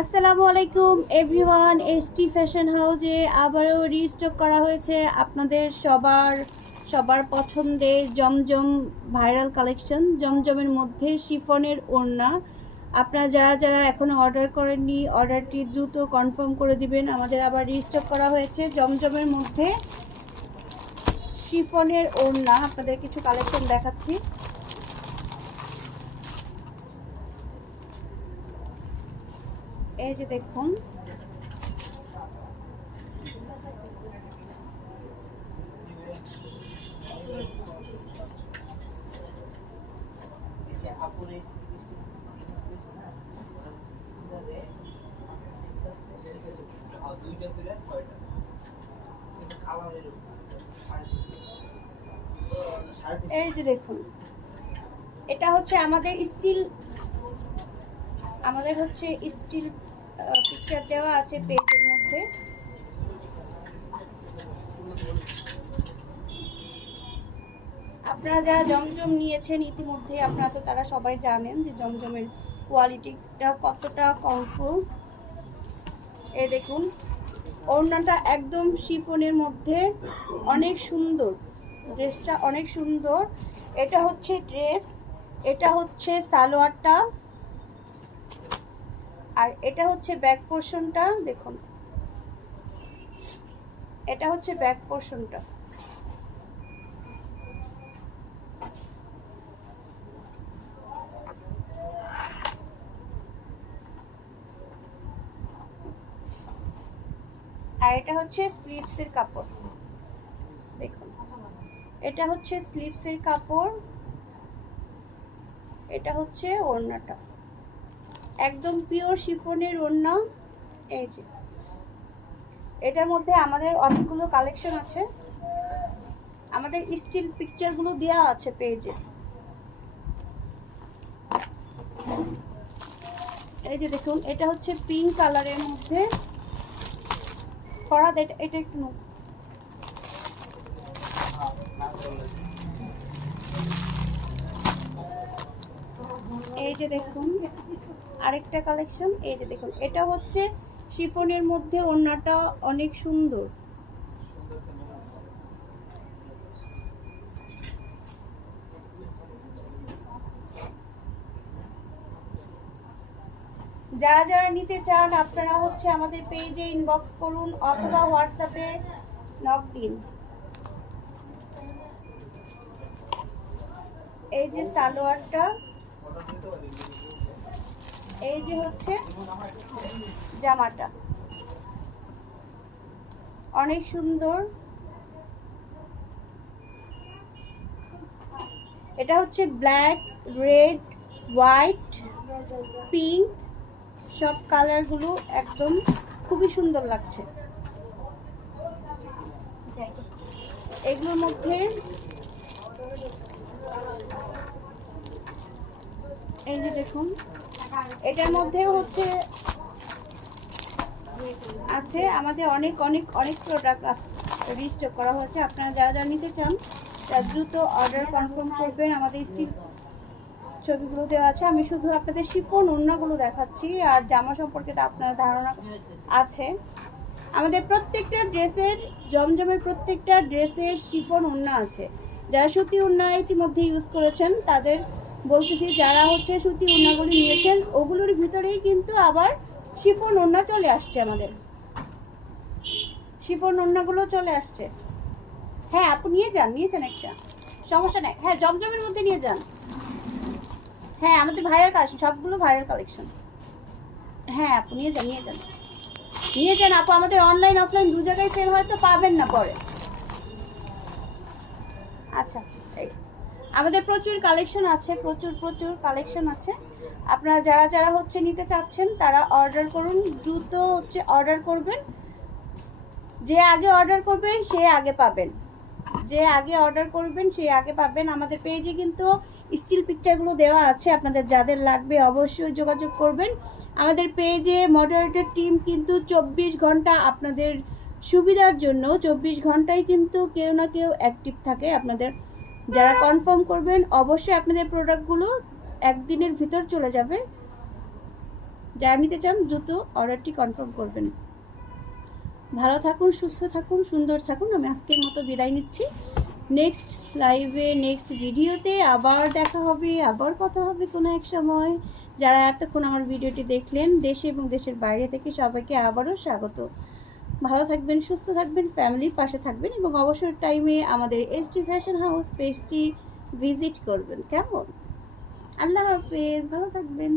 আসসালামু আলাইকুম everyone. ST fashion হাউজে আবারও রিস্টক করা হয়েছে আপনাদের সবার পছন্দের জমজম ভাইরাল কালেকশন। জমজমের মধ্যে শিফনের ওড়না। আপনারা যারা এখনো অর্ডার করেননি অর্ডারটি দ্রুত কনফার্ম করে দিবেন। আমাদের আবার রিস্টক করা হয়েছে জমজমের মধ্যে শিফনের ওড়না। আপনাদের কিছু কালেকশন দেখাচ্ছি। এই যে দেখুন, এই যে দেখুন, এটা হচ্ছে আমাদের স্টিল পিকচার দেওয়া আছে পেজের মধ্যে। আপনারা যারা জমজম নিয়েছেন ইতিমধ্যে আপনারা তো তারা সবাই জানেন যে জমজমের কোয়ালিটিটা কতটা কমফোর্ট। এই দেখুন, ওড়নাটা একদম শিফনের মধ্যে, অনেক সুন্দর, ড্রেসটা অনেক সুন্দর। এটা হচ্ছে ড্রেস, এটা হচ্ছে সালোয়ারটা, আর এটা হচ্ছে ব্যাক পোর্শনটা। দেখুন, এটা হচ্ছে ব্যাক পোর্শনটা। আর এটা হচ্ছে স্লিভসের কাপড়। দেখুন, এটা হচ্ছে স্লিভসের কাপড়, এটা হচ্ছে ওড়নাটা, একদম পিওর শিফনের ওড়না। এই যে এটার মধ্যে আমাদের অনেকগুলো কালেকশন আছে, আমাদের স্টিল পিকচারগুলো দেওয়া আছে পেজে। এই যে দেখুন, এটা হচ্ছে পিঙ্ক কালারের মধ্যে করা। এটা একটু এই যে দেখুন আরেকটা কালেকশন। এই যে দেখুন, এটা হচ্ছে শিফনের মধ্যে, ওড়নাটা অনেক সুন্দর। যারা নিতে চান আপনারা হচ্ছে আমাদের পেজে ইনবক্স করুন অথবা হোয়াটসঅ্যাপে নক দিন। এই যে সালোয়ারটা, এই যে হচ্ছে জামাটা, অনেক সুন্দর। এটা হচ্ছে ব্ল্যাক, রেড, হোয়াইট, পিঙ্ক, সব কালারগুলো একদম খুবই সুন্দর লাগছে। এগুলোর মধ্যে এই যে দেখুন, এটার মধ্যেও হচ্ছে আছে আমাদের অনেক প্রোডাক্ট রিস্টক করা হয়েছে। আপনারা যারা নিতে চান তারা দ্রুত অর্ডার কনফার্ম করবেন। আমাদের স্টিল ছবিগুলো দেওয়া আছে। আমি শুধু আপনাদের শিফন ওড়নাগুলো দেখাচ্ছি, আর জামা সম্পর্কে আপনার ধারণা আছে। আমাদের প্রত্যেকটা ড্রেসের, জমজমের প্রত্যেকটা ড্রেসের শিফন ওড়না আছে। যারা সুতি ওড়না ইতিমধ্যে ইউজ করেছেন তাদের বলতেছি, যারা হচ্ছে সুতি ওড়নাগুলো নিয়েছেন ওগুলোর ভিতরেই কিন্তু আবার শিফন ওড়না চলে আসছে। আমাদের শিফন ওড়নাগুলো চলে আসছে। হ্যাঁ আপু নিয়েছেন একটা, সমস্যা নেই। হ্যাঁ জমজমের মধ্যে নিয়ে যান। হ্যাঁ আমাদের ভাইরাল কালেকশন, সবগুলো ভাইরাল কালেকশন। হ্যাঁ আপু নিয়ে যান আপু। আমাদের অনলাইন অফলাইন দু জায়গায় সেল হয়তো পাবেন না পরে। আচ্ছা, আমাদের প্রচুর কালেকশন আছে, প্রচুর কালেকশন আছে। আপনারা যারা হচ্ছে নিতে চাচ্ছেন তারা অর্ডার করুন, দ্রুত হচ্ছে অর্ডার করবেন। যে আগে অর্ডার করবেন সে আগে পাবেন, আমাদের পেজে কিন্তু স্টিল পিকচারগুলো দেওয়া আছে। আপনাদের যাদের লাগবে অবশ্যই যোগাযোগ করবেন। আমাদের পেজে মডারেটর টিম কিন্তু 24 ঘন্টা আপনাদের সুবিধার জন্য 24 ঘন্টায় কিন্তু কেউ না কেউ অ্যাক্টিভ থাকে। আপনাদের যারা কনফার্ম করবেন অবশ্যই আপনাদের প্রোডাক্টগুলো একদিনের ভিতর চলে যাবে। যারা নিতে চান দ্রুত অর্ডারটি কনফার্ম করবেন। ভালো থাকুন, সুস্থ থাকুন, সুন্দর থাকুন। আমি আজকের মতো বিদায় নিচ্ছি। নেক্সট লাইভে, নেক্সট ভিডিওতে আবার দেখা হবে, আবার কথা হবে কোনো এক সময়। যারা এতক্ষণ আমার ভিডিওটি দেখলেন, দেশে এবং দেশের বাইরে থেকে সবাইকে আবারও স্বাগত। ভালো থাকবেন, সুস্থ থাকবেন, ফ্যামিলির পাশে থাকবেন এবং অবসর টাইমে আমাদের এসডি ফ্যাশন হাউস পেজটি ভিজিট করবেন। কেমন? আল্লাহ হাফেজ, ভালো থাকবেন।